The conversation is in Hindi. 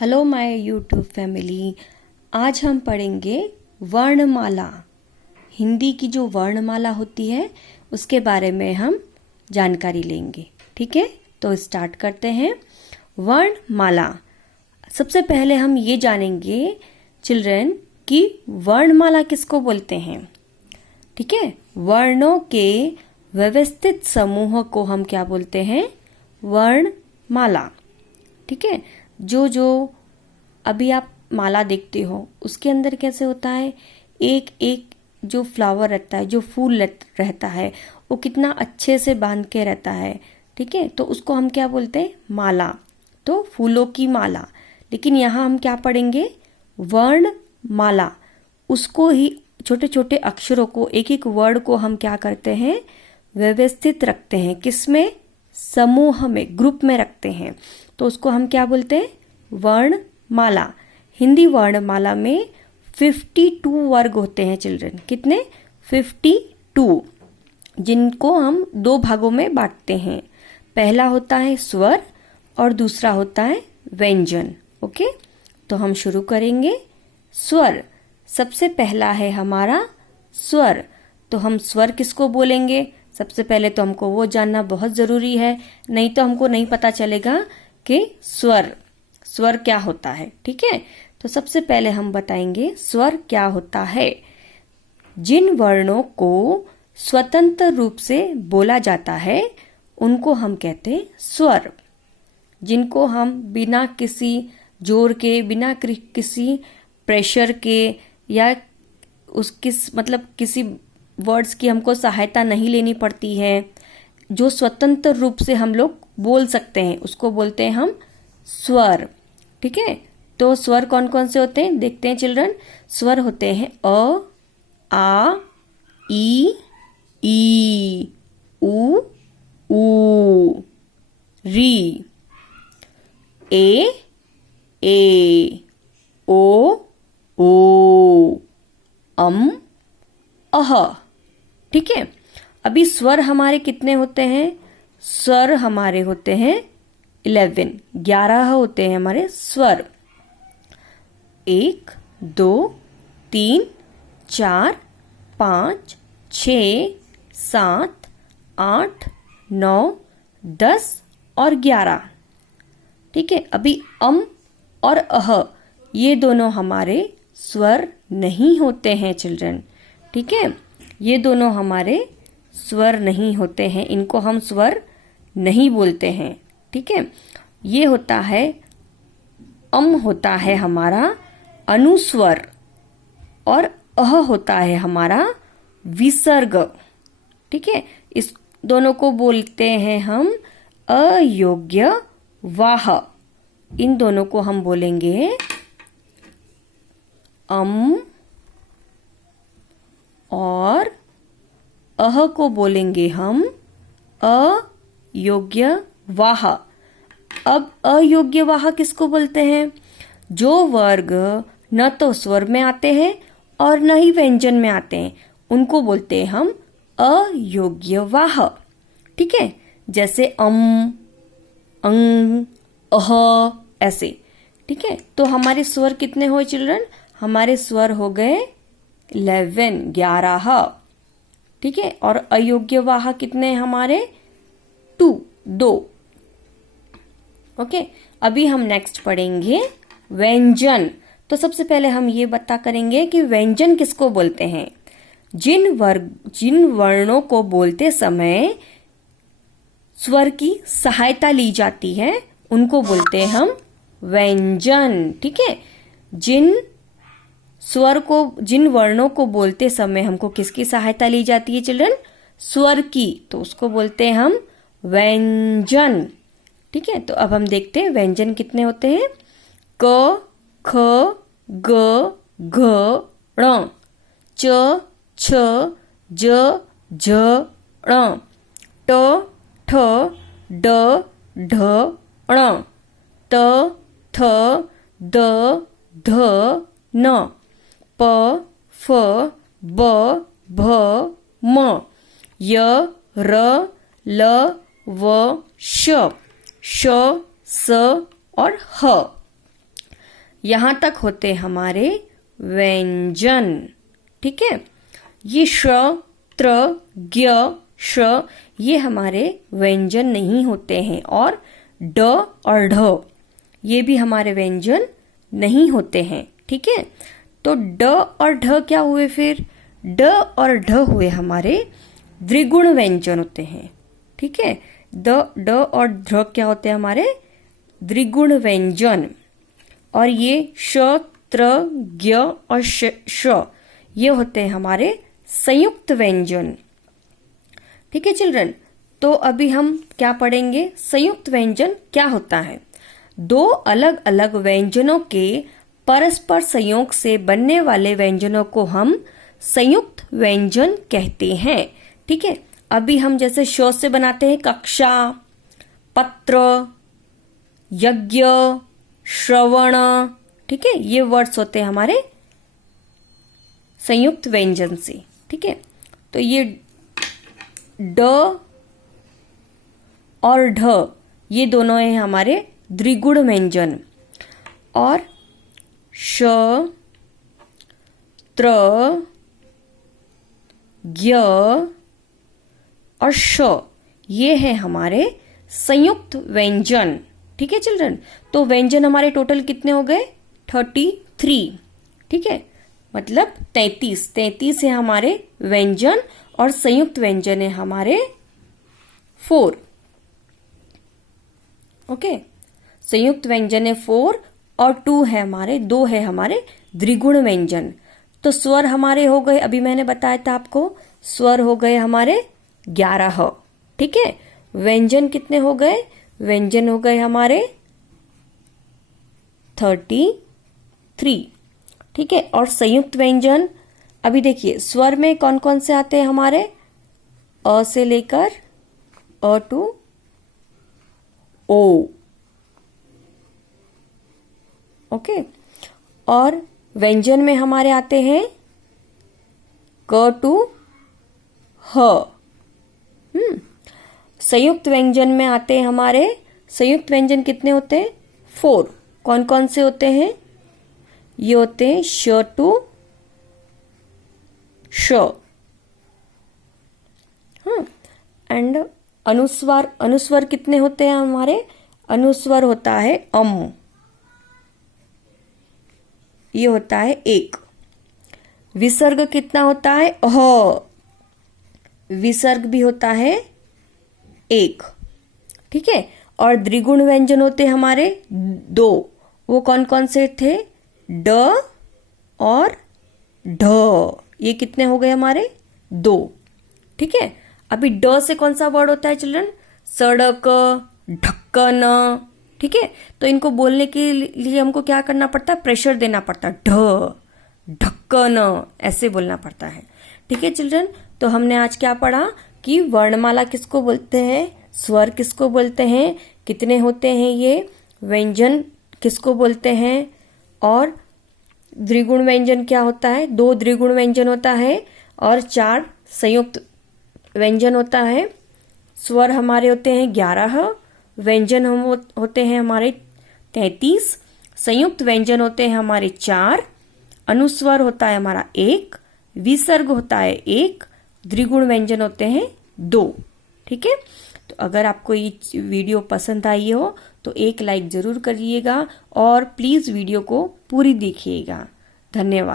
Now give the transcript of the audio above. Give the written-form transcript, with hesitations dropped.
Hello my YouTube family. आज हम पढ़ेंगे वर्णमाला। हिंदी की जो वर्णमाला होती है उसके बारे में हम जानकारी लेंगे। ठीक है, तो स्टार्ट करते हैं। वर्णमाला। सबसे पहले हम ये जानेंगे चिल्ड्रन कि वर्णमाला किसको बोलते हैं। ठीक है, वर्णों के व्यवस्थित समूह को हम क्या बोलते हैं? वर्णमाला। ठीक है, जो अभी आप माला देखते हो उसके अंदर कैसे होता है, एक एक जो फ्लावर रहता है, जो फूल रहता है, वो कितना अच्छे से बांध के रहता है। ठीक है, तो उसको हम क्या बोलते हैं? माला। तो फूलों की माला। लेकिन यहाँ हम क्या पढ़ेंगे? वर्णमाला। उसको ही छोटे छोटे अक्षरों को, एक एक वर्ड को हम क्या करते हैं? व्यवस्थित रखते हैं। किसमें? समूह में, ग्रुप में रखते हैं। तो उसको हम क्या बोलते हैं? वर्णमाला। हिंदी वर्णमाला में 52 वर्ग होते हैं चिल्ड्रन। कितने? 52, जिनको हम दो भागों में बांटते हैं। पहला होता है स्वर और दूसरा होता है व्यंजन। ओके, तो हम शुरू करेंगे। स्वर। सबसे पहला है हमारा स्वर। तो हम स्वर किसको बोलेंगे? सबसे पहले तो हमको वो जानना बहुत जरूरी है, नहीं तो हमको नहीं पता चलेगा कि स्वर क्या होता है। ठीक है, तो सबसे पहले हम बताएंगे स्वर क्या होता है। जिन वर्णों को स्वतंत्र रूप से बोला जाता है उनको हम कहते हैं स्वर। जिनको हम बिना किसी जोर के, बिना किसी प्रेशर के या किसी वर्ड्स की हमको सहायता नहीं लेनी पड़ती है, जो स्वतंत्र रूप से हम लोग बोल सकते हैं, उसको बोलते हैं हम स्वर। ठीक है, तो स्वर कौन कौन से होते हैं देखते हैं चिल्ड्रन। स्वर होते हैं अ, आ, ई, उ, री, ए, ओ, अह। ठीक है, अभी स्वर हमारे कितने होते हैं? स्वर हमारे होते हैं 11 होते हैं हमारे स्वर। 1, 2, 3, 4, 5, 6, 7, 8, 9, 10 और 11। ठीक है, अभी और अह ये दोनों हमारे स्वर नहीं होते हैं चिल्ड्रन। ठीक है, ये दोनों हमारे स्वर नहीं होते हैं, इनको हम स्वर नहीं बोलते हैं। ठीक है, ये होता है होता है हमारा अनुस्वर और अह होता है हमारा विसर्ग। ठीक है, इस दोनों को बोलते हैं हम अयोग्य वाह। इन दोनों को हम बोलेंगे और अह को बोलेंगे हम अयोग्य वाह। अब अयोग्य वाह किसको बोलते हैं? जो वर्ग न तो स्वर में आते हैं और न ही व्यंजन में आते हैं, उनको बोलते हैं हम अयोग्य वाह। ठीक है, जैसे अंग, अह, ऐसे। ठीक है, तो हमारे स्वर कितने हुए चिल्ड्रन? हमारे स्वर हो गए 11। ठीक है, और अयोग्य वाह कितने हमारे? 2। ओके, अभी हम नेक्स्ट पढ़ेंगे व्यंजन। तो सबसे पहले हम ये बता करेंगे कि व्यंजन किसको बोलते हैं। जिन वर्णों को बोलते समय स्वर की सहायता ली जाती है उनको बोलते हैं हम व्यंजन। ठीक है, जिन वर्णों को बोलते समय हमको किसकी सहायता ली जाती है चिल्ड्रन? स्वर की, तो उसको बोलते हैं हम व्यंजन। ठीक है, तो अब हम देखते हैं व्यंजन कितने होते हैं। क, ख, ग, घ, ण, च, छ, ज, झ, ण, ट, ठ, ड, ढ, ण, त, थ, द, ध, न, प, फ, ब, भ, म, य, र, ल, व, श, स और ह। यहां तक होते हमारे व्यंजन। ठीक है, ये श, त्र, ज्ञ, श ये हमारे व्यंजन नहीं होते हैं, और ड और ढ ये भी हमारे व्यंजन नहीं होते हैं। ठीक है, तो ड और ढ क्या हुए फिर? ड और ढ हुए हमारे द्विगुण व्यंजन होते हैं। ठीक है, ड और ढ क्या होते हैं? हमारे द्विगुण व्यंजन। और ये श, त्र, ज्ञ और श ये होते हैं हमारे संयुक्त व्यंजन। ठीक है चिल्ड्रन, तो अभी हम क्या पढ़ेंगे? संयुक्त व्यंजन क्या होता है? दो अलग अलग व्यंजनों के परस्पर संयोग से बनने वाले व्यंजनों को हम संयुक्त व्यंजन कहते हैं। ठीक है, अभी हम जैसे श से बनाते हैं कक्षा, पत्र, यज्ञ, श्रवण। ठीक है, ये वर्ड्स होते हैं हमारे संयुक्त व्यंजन से। ठीक है, तो ये ड और ढ ये दोनों हैं हमारे द्विगुण व्यंजन। और श, त्र, ज्ञ और श ये है हमारे संयुक्त व्यंजन। ठीक है चिल्ड्रन, तो व्यंजन हमारे टोटल कितने हो गए? 33। ठीक है, मतलब 33 है हमारे व्यंजन, और संयुक्त व्यंजन है हमारे 4। ओके, संयुक्त व्यंजन है 4 और 2 है हमारे 2 है हमारे द्विगुण व्यंजन। तो स्वर हमारे हो गए, अभी मैंने बताया था आपको, स्वर हो गए हमारे 11। ठीक है, व्यंजन कितने हो गए? व्यंजन हो गए हमारे 33। ठीक है, और संयुक्त व्यंजन अभी देखिए स्वर में कौन कौन से आते हैं हमारे? अ से लेकर अ टू ओ। ओके, और व्यंजन में हमारे आते हैं क टू ह। संयुक्त व्यंजन में आते हैं हमारे, संयुक्त व्यंजन कितने होते हैं? 4। कौन कौन से होते हैं? ये होते हैं श टू श। एंड अनुस्वार, अनुस्वर कितने होते हैं हमारे? अनुस्वर होता है अम, ये होता है 1। विसर्ग कितना होता है? अह, विसर्ग भी होता है 1। ठीक है, और द्विगुण व्यंजन होते हैं हमारे 2। वो कौन कौन से थे? ड और ढ, ये कितने हो गए हमारे? 2। ठीक है, अभी ड से कौन सा वर्ड होता है चिल्ड्रन? सड़क, ढक्कन। ठीक है, तो इनको बोलने के लिए हमको क्या करना पड़ता है? प्रेशर देना पड़ता है, ढ, ढक्कन ऐसे बोलना पड़ता है। ठीक है चिल्ड्रन, तो हमने आज क्या पढ़ा कि वर्णमाला किसको बोलते हैं, स्वर किसको बोलते हैं, कितने होते हैं ये, व्यंजन किसको बोलते हैं, और द्विगुण व्यंजन क्या होता है? 2 द्विगुण व्यंजन होता है और 4 संयुक्त व्यंजन होता है। स्वर हमारे होते हैं 11, व्यंजन हम होते हैं हमारे 33, संयुक्त व्यंजन होते हैं हमारे 4, अनुस्वर होता है हमारा 1, विसर्ग होता है 1, द्विगुण व्यंजन होते हैं 2। ठीक है, तो अगर आपको ये वीडियो पसंद आई हो तो एक लाइक जरूर करिएगा और प्लीज वीडियो को पूरी देखिएगा। धन्यवाद।